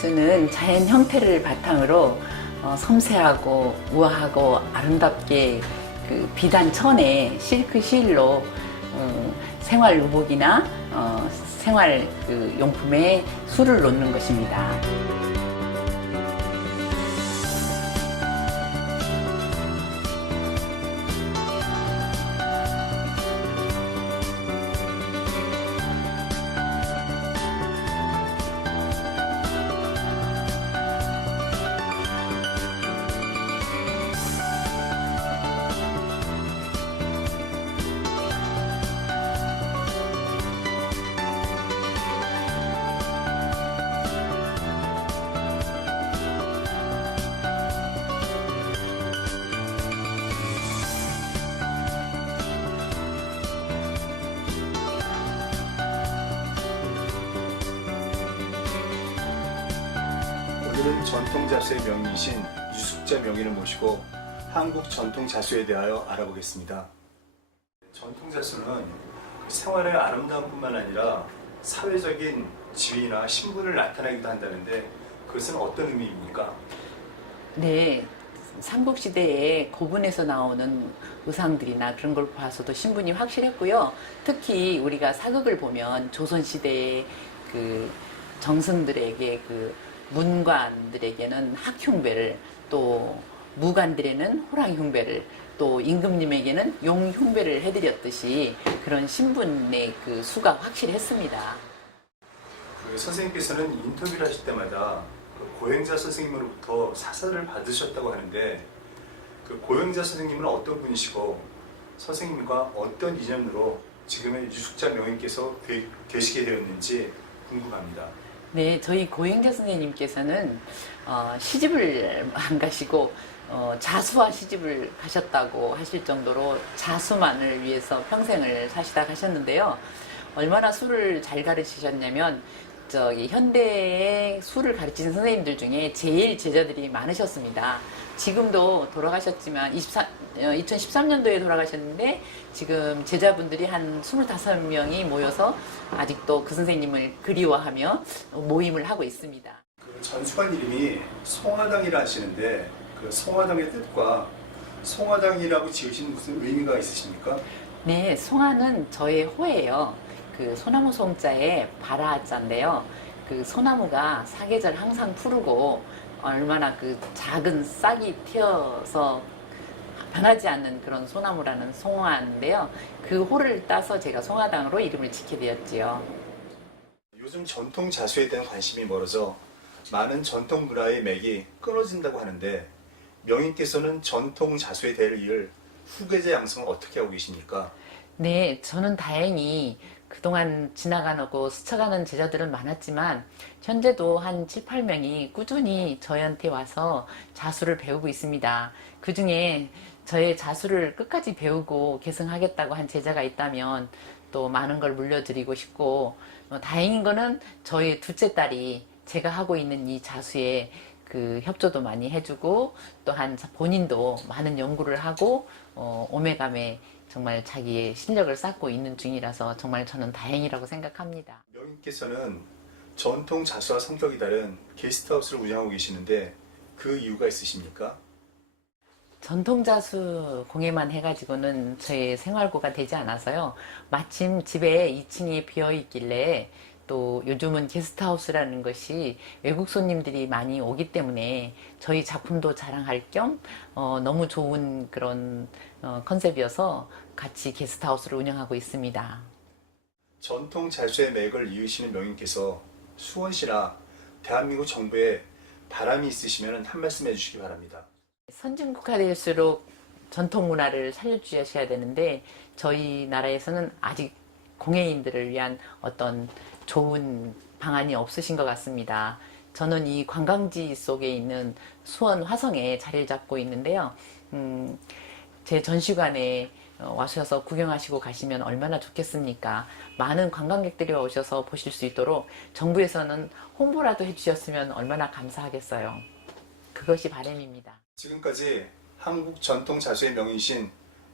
자수는 자연 형태를 바탕으로 어, 섬세하고 우아하고 아름답게 그 비단 천에 실크 실로 어, 생활 의복이나 어, 생활 그 용품에 술을 놓는 것입니다. 오늘은 전통 자수의 명의이신 유숙자 명의를 모시고 한국 전통 자수에 대하여 알아보겠습니다. 전통 자수는 생활의 아름다움뿐만 아니라 사회적인 지위나 신분을 나타내기도 한다는데 그것은 어떤 의미입니까? 네, 삼국시대에 고분에서 나오는 의상들이나 그런 걸 봐서도 신분이 확실했고요. 특히 우리가 사극을 보면 조선시대의 그 정승들에게 그 문관들에게는 학흉배를 또 무관들에는 호랑 흉배를 또 임금님에게는 용 흉배를 해드렸듯이 그런 신분의 그 수가 확실했습니다. 그 선생님께서는 인터뷰를 하실 때마다 그 고행자 선생님으로부터 사사를 받으셨다고 하는데 그 고행자 선생님은 어떤 분이시고 선생님과 어떤 인연으로 지금의 유숙자 명인께서 되, 되시게 되었는지 궁금합니다. 네, 저희 고행자 선생님께서는 어, 시집을 안 가시고 어, 자수와 시집을 가셨다고 하실 정도로 자수만을 위해서 평생을 사시다 가셨는데요. 얼마나 술을 잘 가르치셨냐면 저기 현대의 술을 가르치는 선생님들 중에 제일 제자들이 많으셨습니다. 지금도 돌아가셨지만 24, 2013년도에 돌아가셨는데 지금 제자분들이 한 25명이 모여서 아직도 그 선생님을 그리워하며 모임을 하고 있습니다. 그 전수관 이름이 송화당이라 하시는데 그 송화당의 뜻과 송화당이라고 지으신 무슨 의미가 있으십니까? 네, 송화는 저의 호예요. 그 소나무 송자에 바라자인데요. 그 소나무가 사계절 항상 푸르고 얼마나 그 작은 싹이 튀어서 변하지 않는 그런 소나무라는 송화인데요. 그 호를 따서 제가 송화당으로 이름을 짓게 되었지요. 요즘 전통 자수에 대한 관심이 멀어져 많은 전통 문화의 맥이 끊어진다고 하는데 명인께서는 전통 자수에 대해 이을 후계자 양성을 어떻게 하고 계십니까? 네, 저는 다행히 그동안 지나가고 스쳐가는 제자들은 많았지만 현재도 한 7, 8명이 꾸준히 저희한테 와서 자수를 배우고 있습니다. 그 중에 저의 자수를 끝까지 배우고 계승하겠다고 한 제자가 있다면 또 많은 걸 물려드리고 싶고 어, 다행인 거는 저희 둘째 딸이 제가 하고 있는 이 자수에 그 협조도 많이 해주고 또한 본인도 많은 연구를 하고 어, 오메감에 정말 자기의 실력을 쌓고 있는 중이라서 정말 저는 다행이라고 생각합니다. 명인께서는 전통 자수와 성격이 다른 게스트하우스를 운영하고 계시는데 그 이유가 있으십니까? 전통자수 공예만 해가지고는 저의 생활고가 되지 않아서요. 마침 집에 2층이 비어 있길래 또 요즘은 게스트하우스라는 것이 외국 손님들이 많이 오기 때문에 저희 작품도 자랑할 겸 어, 너무 좋은 그런 어, 컨셉이어서 같이 게스트하우스를 운영하고 있습니다. 전통 자수의 맥을 이으시는 명인께서 수원시나 대한민국 정부에 바람이 있으시면 한 말씀 해주시기 바랍니다. 선진국화 될수록 전통 문화를 살려주셔야 되는데 저희 나라에서는 아직 공예인들을 위한 어떤 좋은 방안이 없으신 것 같습니다. 저는 이 관광지 속에 있는 수원 화성에 자리를 잡고 있는데요. 음, 제 전시관에 어, 와셔서 구경하시고 가시면 얼마나 좋겠습니까? 많은 관광객들이 오셔서 보실 수 있도록 정부에서는 홍보라도 해주셨으면 얼마나 감사하겠어요. 그것이 바람입니다. 지금까지 한국 전통 자수의 명인이신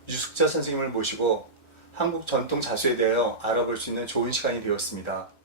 유숙자 선생님을 모시고 한국 전통 자수에 대하여 알아볼 수 있는 좋은 시간이 되었습니다.